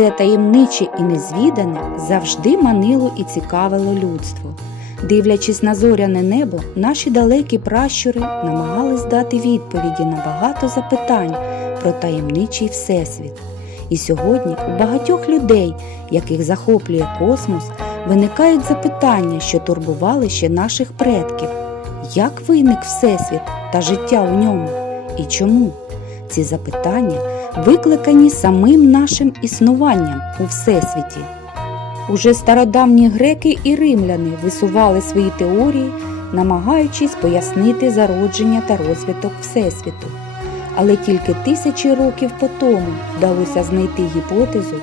Все таємниче і незвідане завжди манило і цікавило людство. Дивлячись на зоряне небо, наші далекі пращури намагались дати відповіді на багато запитань про таємничий всесвіт. І сьогодні у багатьох людей, яких захоплює космос, виникають запитання, що турбували ще наших предків. Як виник Всесвіт та життя у ньому? І чому? Ці запитання викликані самим нашим існуванням у Всесвіті. Уже стародавні греки і римляни висували свої теорії, намагаючись пояснити зародження та розвиток Всесвіту. Але тільки тисячі років по тому вдалося знайти гіпотезу,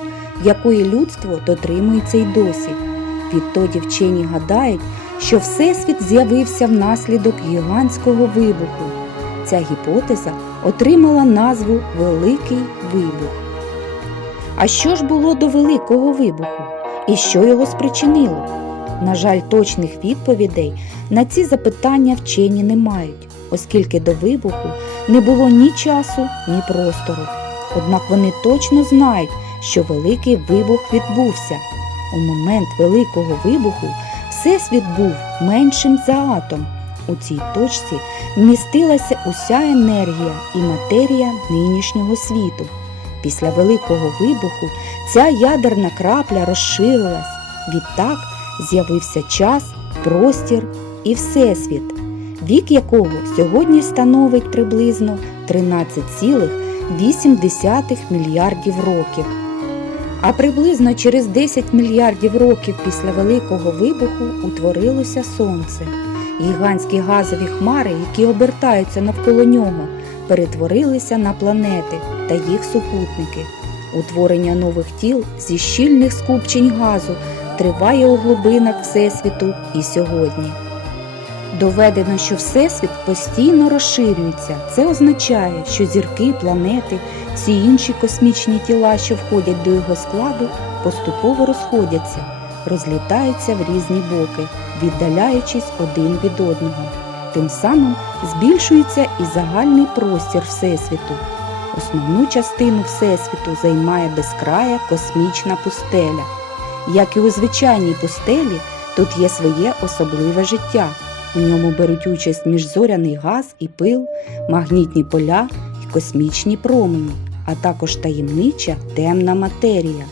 якої людство дотримується й досі. Відтоді вчені гадають, що Всесвіт з'явився внаслідок гігантського вибуху. Ця гіпотеза отримала назву Великий Вибух. А що ж було до Великого вибуху? І що його спричинило? На жаль, точних відповідей на ці запитання вчені не мають, оскільки до вибуху не було ні часу, ні простору. Однак вони точно знають, що великий вибух відбувся. У момент Великого вибуху Всесвіт був меншим за атом. У цій точці вмістилася уся енергія і матерія нинішнього світу. Після Великого вибуху ця ядерна крапля розширилась. Відтак з'явився час, простір і Всесвіт, вік якого сьогодні становить приблизно 13,8 мільярдів років. А приблизно через 10 мільярдів років після Великого вибуху утворилося Сонце. Гігантські газові хмари, які обертаються навколо нього, перетворилися на планети та їх супутники. Утворення нових тіл зі щільних скупчень газу триває у глибинах Всесвіту і сьогодні. Доведено, що Всесвіт постійно розширюється. Це означає, що зірки, планети, всі інші космічні тіла, що входять до його складу, поступово розходяться, розлітаються в різні боки, віддаляючись один від одного. Тим самим збільшується і загальний простір Всесвіту. Основну частину Всесвіту займає безкрая космічна пустеля. Як і у звичайній пустелі, тут є своє особливе життя. У ньому беруть участь міжзоряний газ і пил, магнітні поля і космічні промені, а також таємнича темна матерія.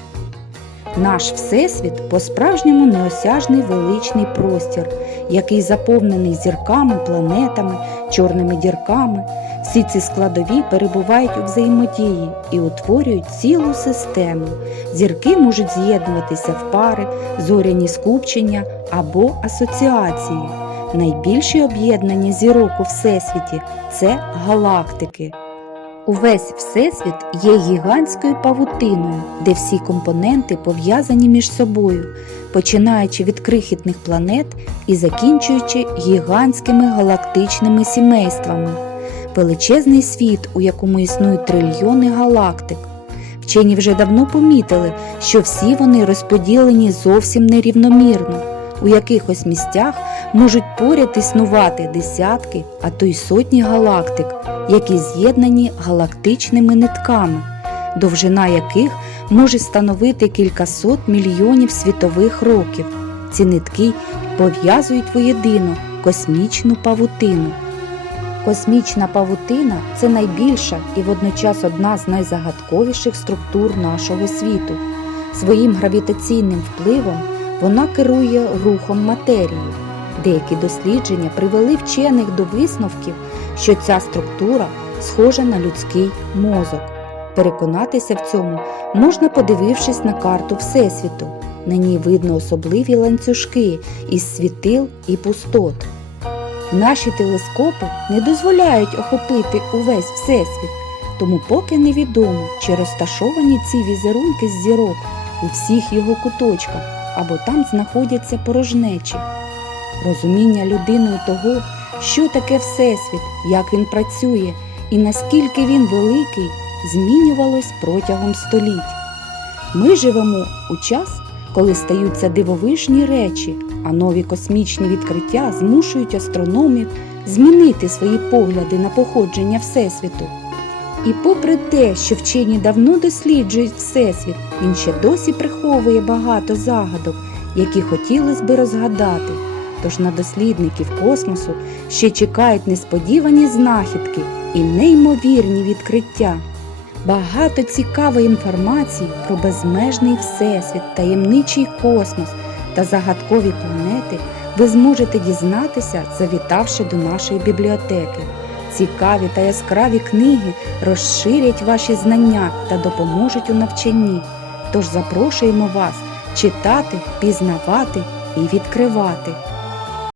Наш Всесвіт по-справжньому неосяжний величний простір, який заповнений зірками, планетами, чорними дірками. Всі ці складові перебувають у взаємодії і утворюють цілу систему. Зірки можуть з'єднуватися в пари, зоряні скупчення або асоціації. Найбільші об'єднання зірок у Всесвіті це галактики. Увесь Всесвіт є гігантською павутиною, де всі компоненти пов'язані між собою, починаючи від крихітних планет і закінчуючи гігантськими галактичними сімействами. Величезний світ, у якому існують трильйони галактик. Вчені вже давно помітили, що всі вони розподілені зовсім нерівномірно. У якихось місцях можуть поряд існувати десятки, а то й сотні галактик, які з'єднані галактичними нитками, довжина яких може становити кількасот мільйонів світових років. Ці нитки пов'язують воєдино космічну павутину. Космічна павутина це найбільша і водночас одна з найзагадковіших структур нашого світу. Своїм гравітаційним впливом вона керує рухом матерії. Деякі дослідження привели вчених до висновків, що ця структура схожа на людський мозок. Переконатися в цьому можна, подивившись на карту Всесвіту. На ній видно особливі ланцюжки із світил і пустот. Наші телескопи не дозволяють охопити увесь Всесвіт, тому поки невідомо, чи розташовані ці візерунки з зірок у всіх його куточках або там знаходяться порожнечі. Розуміння людиною того, що таке Всесвіт, як він працює і наскільки він великий, змінювалось протягом століть. Ми живемо у час, коли стаються дивовижні речі, а нові космічні відкриття змушують астрономів змінити свої погляди на походження Всесвіту. І попри те, що вчені давно досліджують Всесвіт, він ще досі приховує багато загадок, які хотілося би розгадати. Тож на дослідників космосу ще чекають несподівані знахідки і неймовірні відкриття. Багато цікавої інформації про безмежний всесвіт, таємничий космос та загадкові планети ви зможете дізнатися, завітавши до нашої бібліотеки. Цікаві та яскраві книги розширять ваші знання та допоможуть у навчанні. Тож запрошуємо вас читати, пізнавати і відкривати.